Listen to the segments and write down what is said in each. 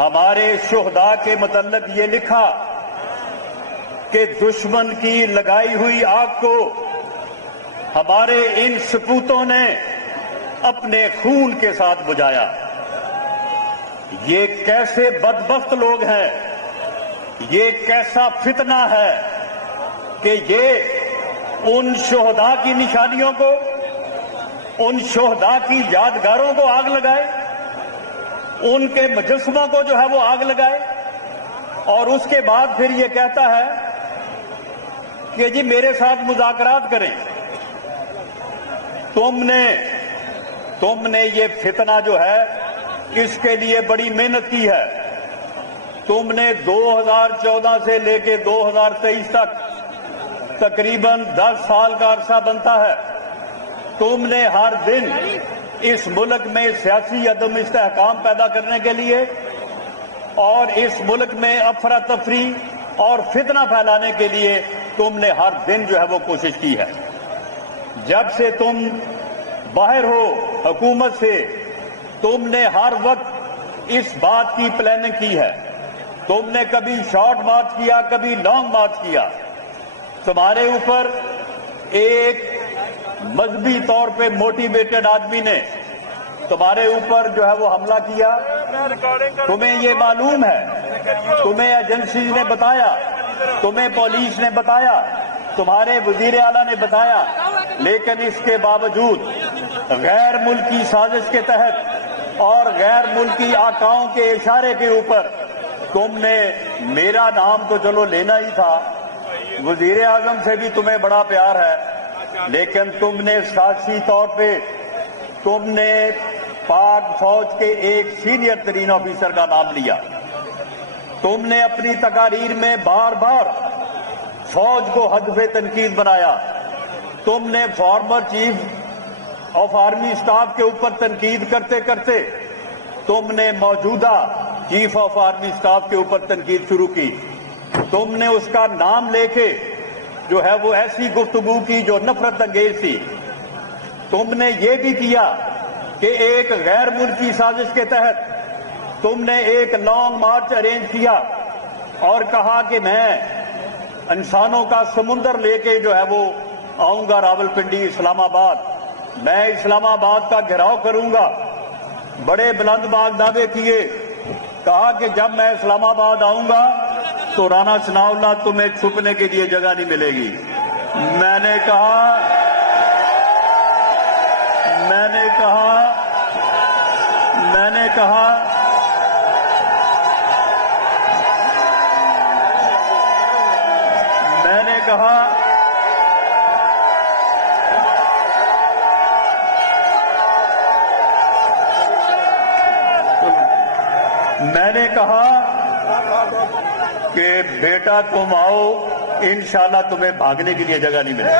ہمارے شہداء کے متعلق یہ لکھا کہ دشمن کی لگائی ہوئی آگ کو ہمارے ان سپوتوں نے اپنے خون کے ساتھ بجھایا۔ یہ کیسے بدبخت لوگ ہیں، یہ کیسا فتنہ ہے کہ یہ ان شہداء کی نشانیوں کو، ان شہداء کی یادگاروں کو آگ لگائے، ان کے مجسموں کو جو ہے وہ آگ لگائے، اور اس کے بعد پھر یہ کہتا ہے کہ جی میرے ساتھ مذاکرات کریں۔ تم نے یہ فتنہ جو ہے اس کے لیے بڑی محنت کی ہے۔ تم نے 2014 سے لے کے 2023 تک تقریباً 10 سال کا عرصہ بنتا ہے۔ تم نے ہر دن اس ملک میں سیاسی عدم استحکام پیدا کرنے کے لیے اور اس ملک میں افراتفری اور فتنہ پھیلانے کے لیے تم نے ہر دن جو ہے وہ کوشش کی ہے۔ جب سے تم باہر ہو حکومت سے، تم نے ہر وقت اس بات کی پلاننگ کی ہے۔ تم نے کبھی شارٹ مارچ کیا، کبھی لانگ مارچ کیا۔ تمہارے اوپر ایک مذہبی طور پہ موٹیویٹڈ آدمی نے تمہارے اوپر جو ہے وہ حملہ کیا۔ تمہیں یہ معلوم ہے، تمہیں ایجنسیز نے بتایا، تمہیں پولیس نے بتایا، تمہارے وزیر اعلیٰ نے بتایا، لیکن اس کے باوجود غیر ملکی سازش کے تحت اور غیر ملکی آقاؤں کے اشارے کے اوپر تم نے میرا نام تو چلو لینا ہی تھا، وزیر اعظم سے بھی تمہیں بڑا پیار ہے، لیکن تم نے سیاسی طور پہ تم نے پاک فوج کے ایک سینئر ترین آفیسر کا نام لیا۔ تم نے اپنی تقاریر میں بار بار فوج کو ہدف تنقید بنایا۔ تم نے farmer chief of army staff کے اوپر تنقید کرتے کرتے تم نے موجودہ چیف آف آرمی اسٹاف کے اوپر تنقید شروع کی۔ تم نے اس کا نام لے کے جو ہے وہ ایسی گفتگو کی جو نفرت انگیز تھی۔ تم نے یہ بھی کیا کہ ایک غیر ملکی سازش کے تحت تم نے ایک لانگ مارچ ارینج کیا اور کہا کہ میں انسانوں کا سمندر لے کے جو ہے وہ آؤں گا راولپنڈی، اسلام آباد، میں اسلام آباد کا گھیراؤ کروں گا۔ بڑے بلند باغ دعوے کیے، کہا کہ جب میں اسلام آباد آؤں گا تو رانا ثناء اللہ تمہیں چھپنے کے لیے جگہ نہیں ملے گی۔ میں نے کہا کہ بیٹا تم آؤ، انشاءاللہ تمہیں بھاگنے کے لیے جگہ نہیں ملے گی۔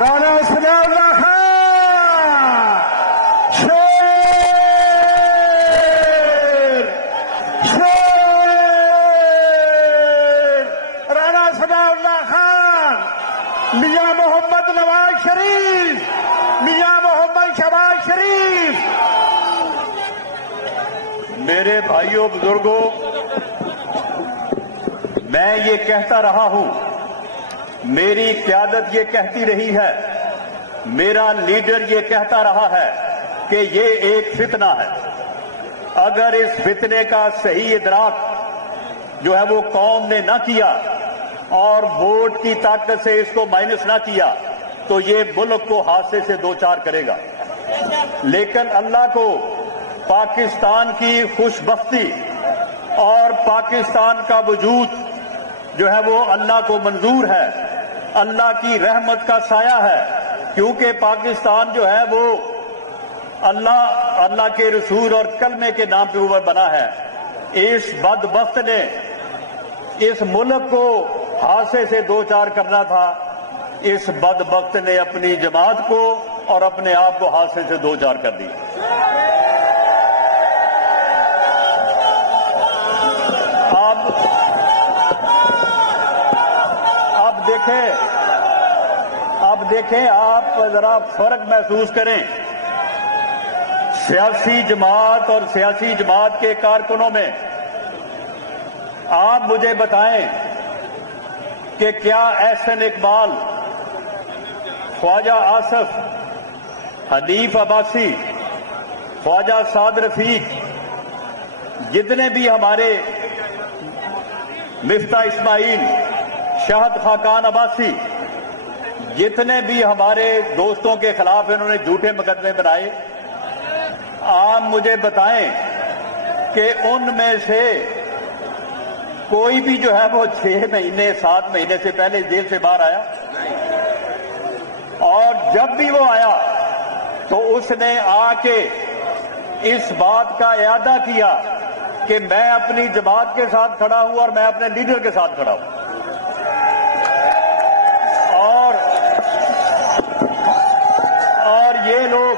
رانا ثناء اللہ خان شیر، رانا ثناء اللہ خان، میاں محمد نواز شریف، میاں محمد شہباز شریف۔ میرے بھائیوں بزرگوں، میں یہ کہتا رہا ہوں، میری قیادت یہ کہتی رہی ہے، میرا لیڈر یہ کہتا رہا ہے کہ یہ ایک فتنہ ہے۔ اگر اس فتنے کا صحیح ادراک جو ہے وہ قوم نے نہ کیا اور ووٹ کی طاقت سے اس کو مائنس نہ کیا تو یہ ملک کو حادثے سے دوچار کرے گا۔ لیکن اللہ کو پاکستان کی خوش بختی اور پاکستان کا وجود جو ہے وہ اللہ کو منظور ہے، اللہ کی رحمت کا سایہ ہے، کیونکہ پاکستان جو ہے وہ اللہ کے رسول اور کلمے کے نام پہ اوپر بنا ہے۔ اس بدبخت نے اس ملک کو حادثے سے دوچار کرنا تھا، اس بدبخت نے اپنی جماعت کو اور اپنے آپ کو حادثے سے دوچار کر دی۔ اب دیکھیں آپ ذرا فرق محسوس کریں سیاسی جماعت اور سیاسی جماعت کے کارکنوں میں آپ مجھے بتائیں کہ کیا احسن اقبال، خواجہ آصف، حنیف عباسی، خواجہ سعد رفیق، جتنے بھی ہمارے مفتاح اسماعیل، شہد خاقان عباسی، جتنے بھی ہمارے دوستوں کے خلاف انہوں نے جھوٹے مقدمے بنائے، آپ مجھے بتائیں کہ ان میں سے کوئی بھی جو ہے وہ 6 مہینے 7 مہینے سے پہلے جیل سے باہر آیا؟ اور جب بھی وہ آیا تو اس نے آ کے اس بات کا اعادہ کیا کہ میں اپنی جماعت کے ساتھ کھڑا ہوں اور میں اپنے لیڈر کے ساتھ کھڑا ہوں. اور یہ لوگ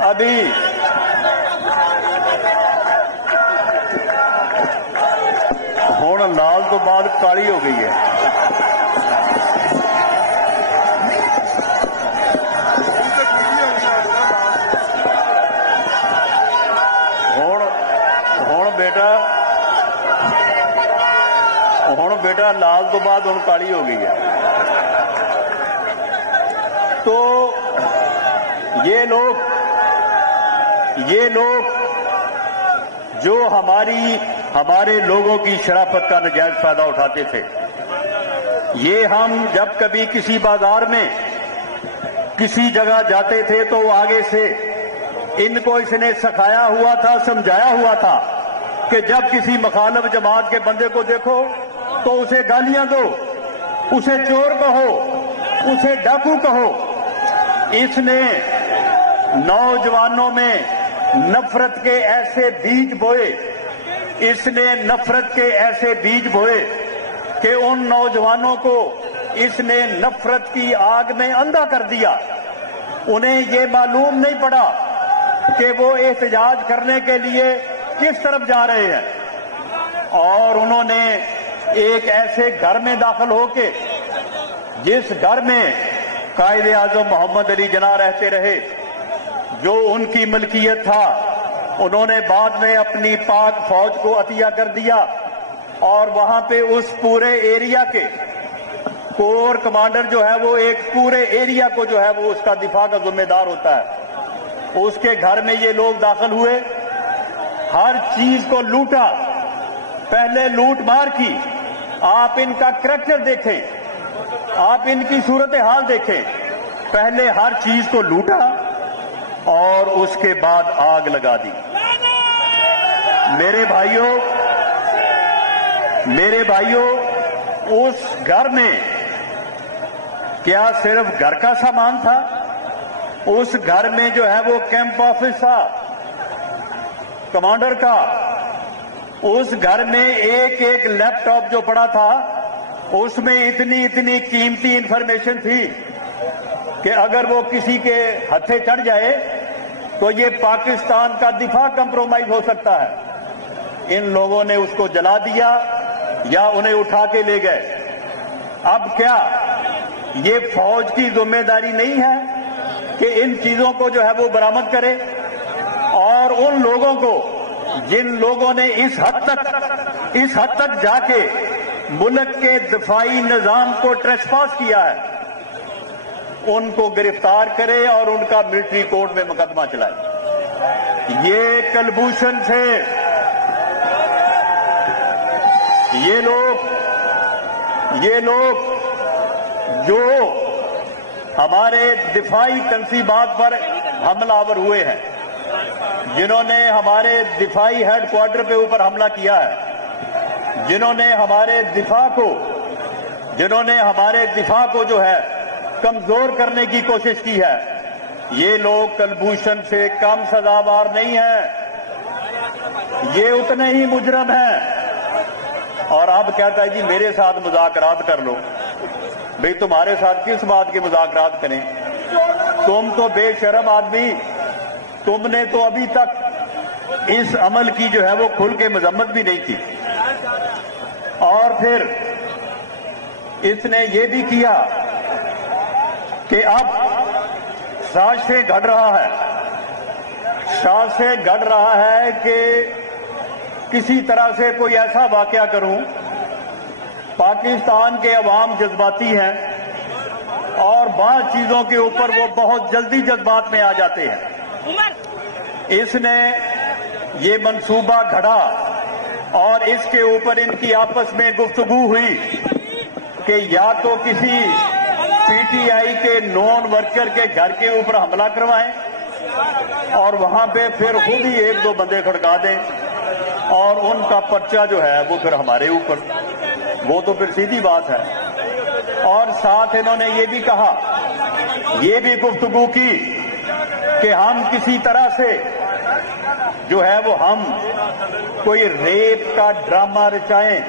ابھی ہوں لال تو بعد کالی ہو گئی ہے. ہوں بیٹا لال تو بعد ہوں کالی ہو گئی ہے. تو یہ لوگ جو ہمارے لوگوں کی شرافت کا ناجائز فائدہ اٹھاتے تھے، یہ ہم جب کبھی کسی بازار میں کسی جگہ جاتے تھے تو آگے سے ان کو اس نے سکھایا ہوا تھا، سمجھایا ہوا تھا کہ جب کسی مخالف جماعت کے بندے کو دیکھو تو اسے گالیاں دو، اسے چور کہو، اسے ڈاکو کہو. اس نے نوجوانوں میں نفرت کے ایسے بیج بوئے، اس نے نفرت کے ایسے بیج بوئے کہ ان نوجوانوں کو اس نے نفرت کی آگ میں اندھا کر دیا. انہیں یہ معلوم نہیں پڑا کہ وہ احتجاج کرنے کے لیے کس طرف جا رہے ہیں. اور انہوں نے ایک ایسے گھر میں داخل ہو کے، جس گھر میں قائد اعظم محمد علی جناح رہتے رہے، جو ان کی ملکیت تھا، انہوں نے بعد میں اپنی پاک فوج کو عطیہ کر دیا اور وہاں پہ اس پورے ایریا کے کور کمانڈر جو ہے وہ ایک پورے ایریا کو جو ہے وہ اس کا دفاع کا ذمہ دار ہوتا ہے. اس کے گھر میں یہ لوگ داخل ہوئے، ہر چیز کو لوٹا، پہلے لوٹ مار کی. آپ ان کا کریکٹر دیکھیں، آپ ان کی صورتحال دیکھیں. پہلے ہر چیز کو لوٹا اور اس کے بعد آگ لگا دی. میرے بھائیوں اس گھر میں کیا صرف گھر کا سامان تھا؟ اس گھر میں جو ہے وہ کیمپ آفس تھا کمانڈر کا. اس گھر میں ایک ایک لیپ ٹاپ جو پڑا تھا اس میں اتنی قیمتی انفارمیشن تھی کہ اگر وہ کسی کے ہتھے چڑھ جائے تو یہ پاکستان کا دفاع کمپرومائز ہو سکتا ہے. ان لوگوں نے اس کو جلا دیا یا انہیں اٹھا کے لے گئے. اب کیا یہ فوج کی ذمہ داری نہیں ہے کہ ان چیزوں کو جو ہے وہ برآمد کرے؟ اور ان لوگوں کو جن لوگوں نے اس حد تک جا کے ملک کے دفاعی نظام کو ٹریسپاس کیا ہے، ان کو گرفتار کرے اور ان کا ملٹری کورٹ میں مقدمہ چلائے. یہ کلبھوشن سے یہ لوگ جو ہمارے دفاعی تنصیبات پر حملہ آور ہوئے ہیں، جنہوں نے ہمارے دفاعی ہیڈ کوارٹر پہ اوپر حملہ کیا ہے، جنہوں نے ہمارے دفاع کو جو ہے کمزور کرنے کی کوشش کی ہے، یہ لوگ کلبھوشن سے کم سزاوار نہیں ہیں، یہ اتنے ہی مجرم ہیں. اور اب کہتا ہے جی میرے ساتھ مذاکرات کر لو. بھئی تمہارے ساتھ کس بات کے مذاکرات کریں؟ تم تو بے شرم آدمی، تم نے تو ابھی تک اس عمل کی جو ہے وہ کھل کے مذمت بھی نہیں کی، اور پھر اس نے یہ بھی کیا کہ اب سازشیں گھڑ رہا ہے کہ کسی طرح سے کوئی ایسا واقعہ کروں۔ پاکستان کے عوام جذباتی ہیں اور بعض چیزوں کے اوپر وہ بہت جلدی جذبات میں آ جاتے ہیں۔ اس نے یہ منصوبہ گھڑا اور اس کے اوپر ان کی آپس میں گفتگو ہوئی کہ یا تو کسی پی ٹی آئی کے نون ورکر کے گھر کے اوپر حملہ کروائیں اور وہاں پہ پھر خود ہی ایک دو بندے کھڑکا دیں اور ان کا پرچہ جو ہے وہ پھر ہمارے اوپر، وہ تو پھر سیدھی بات ہے۔ اور ساتھ انہوں نے یہ بھی کہا، یہ بھی گفتگو کی کہ ہم کسی طرح سے جو ہے وہ ہم کوئی ریپ کا ڈرامہ رچائیں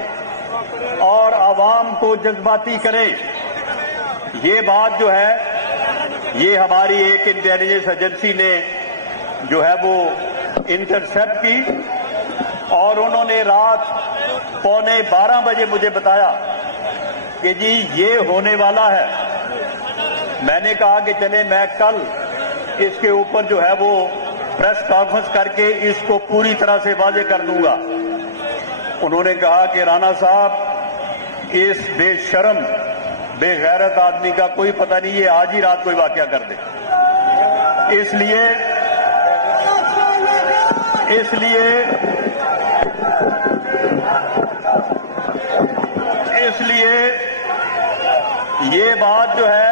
اور عوام کو جذباتی کریں۔ یہ بات جو ہے یہ ہماری ایک انٹیلیجنس ایجنسی نے جو ہے وہ انٹرسیپٹ کی، اور انہوں نے رات 11:15 بجے مجھے بتایا کہ جی یہ ہونے والا ہے۔ میں نے کہا کہ چلے میں کل اس کے اوپر جو ہے وہ پریس کانفرنس کر کے اس کو پوری طرح سے واضح کر دوں گا۔ انہوں نے کہا کہ رانا صاحب اس بے شرم بے غیرت آدمی کا کوئی پتہ نہیں، یہ آج ہی رات کوئی واقعہ کر دے۔ اس لیے یہ بات جو ہے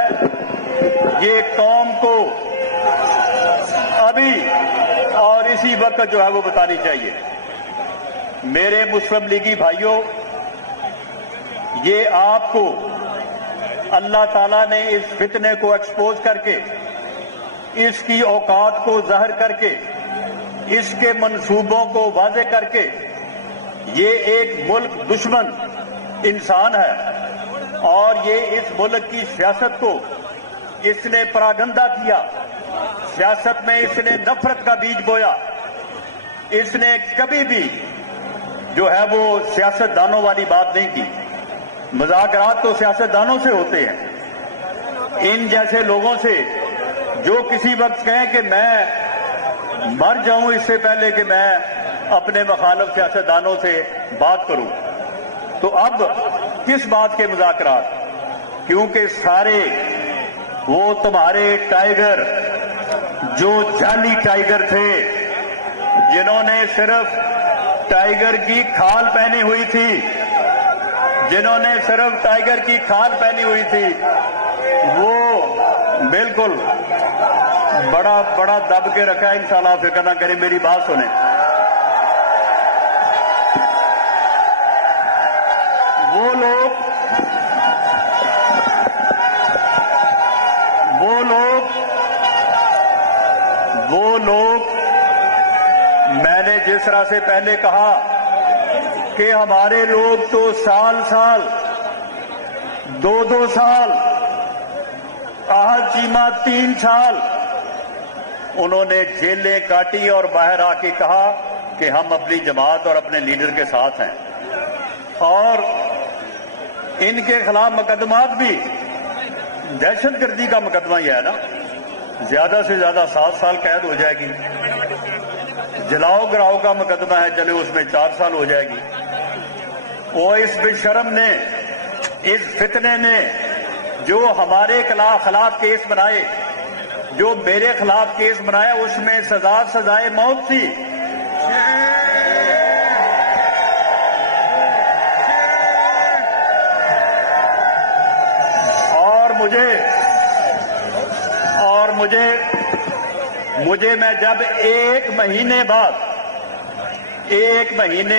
یہ قوم کو ابھی اور اسی وقت جو ہے وہ بتانی چاہیے۔ میرے مسلم لیگی بھائیوں، یہ آپ کو اللہ تعالیٰ نے اس فتنے کو ایکسپوز کر کے، اس کی اوقات کو ظاہر کر کے، اس کے منصوبوں کو واضح کر کے، یہ ایک ملک دشمن انسان ہے اور یہ اس ملک کی سیاست کو اس نے پراگندہ کیا، سیاست میں اس نے نفرت کا بیج بویا۔ اس نے کبھی بھی جو ہے وہ سیاست دانوں والی بات نہیں کی۔ مذاکرات تو سیاست دانوں سے ہوتے ہیں، ان جیسے لوگوں سے جو کسی وقت کہیں کہ میں مر جاؤں اس سے پہلے کہ میں اپنے مخالف سیاست دانوں سے بات کروں۔ تو اب کس بات کے مذاکرات؟ کیونکہ سارے وہ تمہارے ٹائیگر جو جعلی ٹائیگر تھے، جنہوں نے صرف ٹائیگر کی کھال پہنی ہوئی تھی، وہ بالکل بڑا دب کے رکھا ہے۔ انشاءاللہ فکر نہ کریں، میری بات سنیں۔ وہ لوگ میں نے جس طرح سے پہلے کہا کہ ہمارے لوگ تو سال 2 سال، آہد چیمہ 3 سال انہوں نے جیلیں کاٹی اور باہر آ کے کہا کہ ہم اپنی جماعت اور اپنے لیڈر کے ساتھ ہیں، اور ان کے خلاف مقدمات بھی دہشت گردی کا مقدمہ ہی ہے نا، زیادہ سے زیادہ 7 سال قید ہو جائے گی۔ جلاؤ گراؤ کا مقدمہ ہے، چلے اس میں 4 سال ہو جائے گی۔ وہ اس بے شرم نے، اس فتنے نے جو ہمارے خلاف کیس بنائے، جو میرے خلاف کیس بنایا، اس میں سزائے موت تھی۔ اور مجھے میں جب ایک مہینے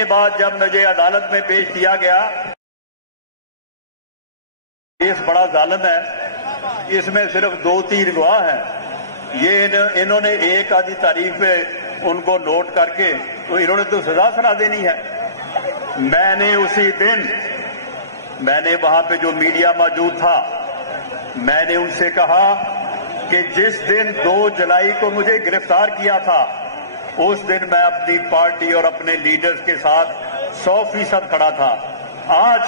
بعد جب مجھے عدالت میں پیش کیا گیا، کیس بڑا ظالم ہے، اس میں صرف 2-3 گواہ ہیں، یہ انہوں نے ایک آدھی تاریخ پہ ان کو نوٹ کر کے تو انہوں نے تو سزا سنا دینی ہے۔ میں نے اسی دن وہاں پہ جو میڈیا موجود تھا میں نے ان سے کہا کہ جس دن 2 جولائی کو مجھے گرفتار کیا تھا اس دن میں اپنی پارٹی اور اپنے لیڈرز کے ساتھ 100% کھڑا تھا. آج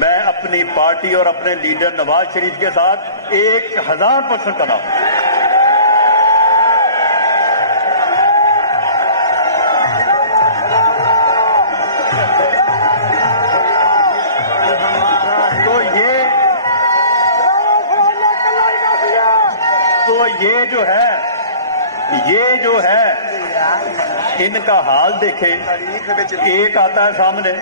میں اپنی پارٹی اور اپنے لیڈر نواز شریف کے ساتھ 1000% کھڑا ہوں. تو یہ جو ہے ان کا حال دیکھیں. ایک آتا ہے سامنے،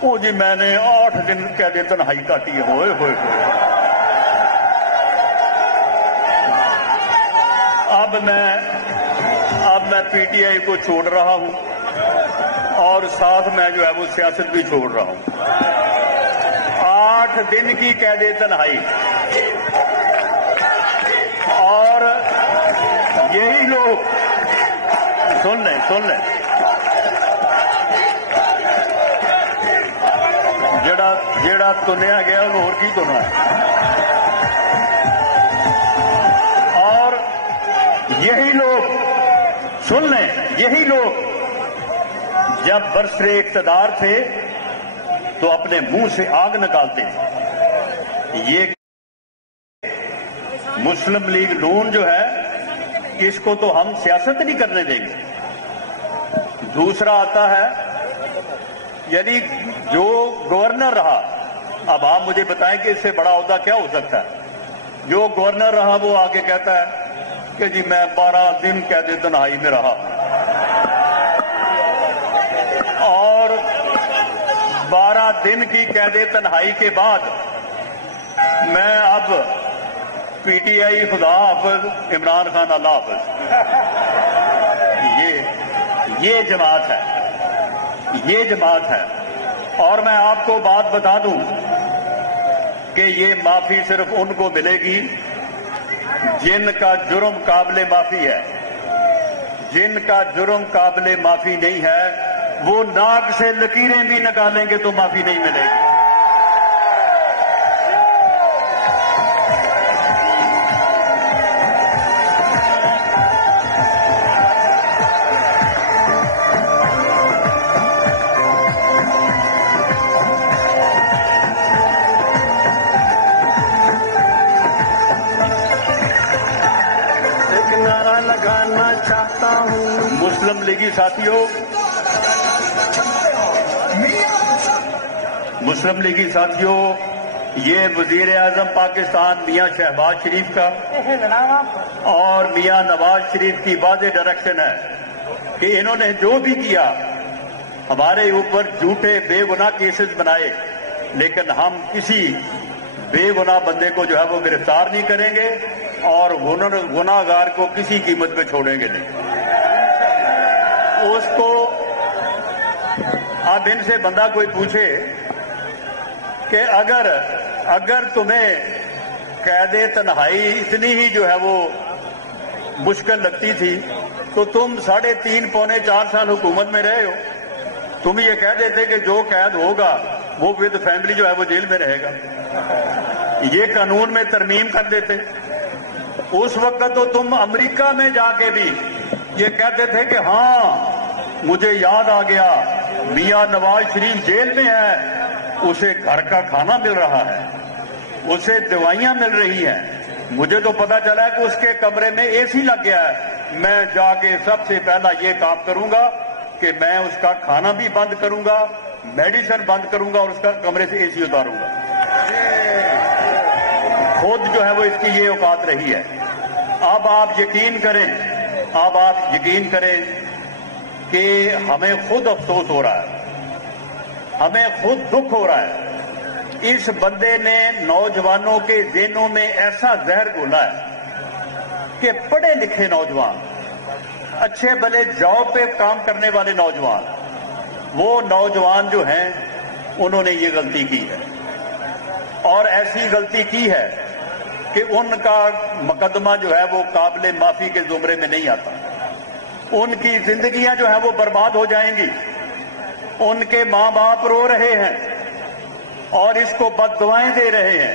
او جی میں نے 8 دن قید تنہائی کاٹی ہے. ہوئے ہوئے ہوئے. اب میں پی ٹی آئی کو چھوڑ رہا ہوں اور ساتھ میں جو ہے وہ سیاست بھی چھوڑ رہا ہوں. 8 دن کی قید تنہائی. اور یہی لوگ سن لیں جڑا تنیا گیا انہوں اور کی تننا ہے. اور یہی لوگ سن لیں، یہی لوگ جب برسرے اقتدار تھے تو اپنے منہ سے آگ نکالتے تھے. یہ مسلم لیگ نون جو ہے اس کو تو ہم سیاست نہیں کرنے دیں گے. دوسرا آتا ہے یعنی جو گورنر رہا، اب آپ مجھے بتائیں کہ اس سے بڑا عہدہ کیا ہو سکتا ہے. جو گورنر رہا وہ آگے کہتا ہے کہ جی میں 12 دن قید تنہائی میں رہا اور 12 دن کی قید تنہائی کے بعد میں اب پی ٹی آئی خدا حافظ، عمران خان اللہ حافظ. یہ جماعت ہے، یہ جماعت ہے. اور میں آپ کو بات بتا دوں کہ یہ معافی صرف ان کو ملے گی جن کا جرم قابل معافی ہے. جن کا جرم قابل معافی نہیں ہے وہ ناک سے لکیریں بھی نکالیں گے تو معافی نہیں ملے گی. مسلم لیگی ساتھیوں، یہ وزیر اعظم پاکستان میاں شہباز شریف کا اور میاں نواز شریف کی واضح ڈائریکشن ہے کہ انہوں نے جو بھی کیا ہمارے اوپر جھوٹے بے گناہ کیسز بنائے، لیکن ہم کسی بے گناہ بندے کو جو ہے وہ گرفتار نہیں کریں گے اور گناہ گار کو کسی قیمت پہ چھوڑیں گے نہیں. اس کو اب ان سے بندہ کوئی پوچھے کہ اگر تمہیں قید تنہائی اتنی ہی جو ہے وہ مشکل لگتی تھی تو تم 3.5 پونے 4 سال حکومت میں رہے ہو. تم یہ کہہ دیتے کہ جو قید ہوگا وہ ود فیملی جو ہے وہ جیل میں رہے گا. یہ قانون میں ترمیم کر دیتے. اس وقت تو تم امریکہ میں جا کے بھی یہ کہتے تھے کہ ہاں مجھے یاد آ گیا میاں نواز شریف جیل میں ہے، اسے گھر کا کھانا مل رہا ہے، اسے دوائیاں مل رہی ہیں، مجھے تو پتا چلا ہے کہ اس کے کمرے میں اے سی لگ گیا ہے. میں جا کے سب سے پہلا یہ کام کروں گا کہ میں اس کا کھانا بھی بند کروں گا، میڈیسن بند کروں گا اور اس کا کمرے سے اے سی اتاروں گا. خود جو ہے وہ اس کی یہ اوقات رہی ہے. اب آپ یقین کریں کہ ہمیں خود افسوس ہو رہا ہے، ہمیں خود دکھ ہو رہا ہے. اس بندے نے نوجوانوں کے ذہنوں میں ایسا زہر گھولا ہے کہ پڑھے لکھے نوجوان، اچھے بھلے جاب پہ کام کرنے والے نوجوان، وہ نوجوان جو ہیں انہوں نے یہ غلطی کی ہے اور ایسی غلطی کی ہے کہ ان کا مقدمہ جو ہے وہ قابل معافی کے زمرے میں نہیں آتا. ان کی زندگیاں جو ہیں وہ برباد ہو جائیں گی. ان کے ماں باپ رو رہے ہیں اور اس کو بد دعائیں دے رہے ہیں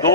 2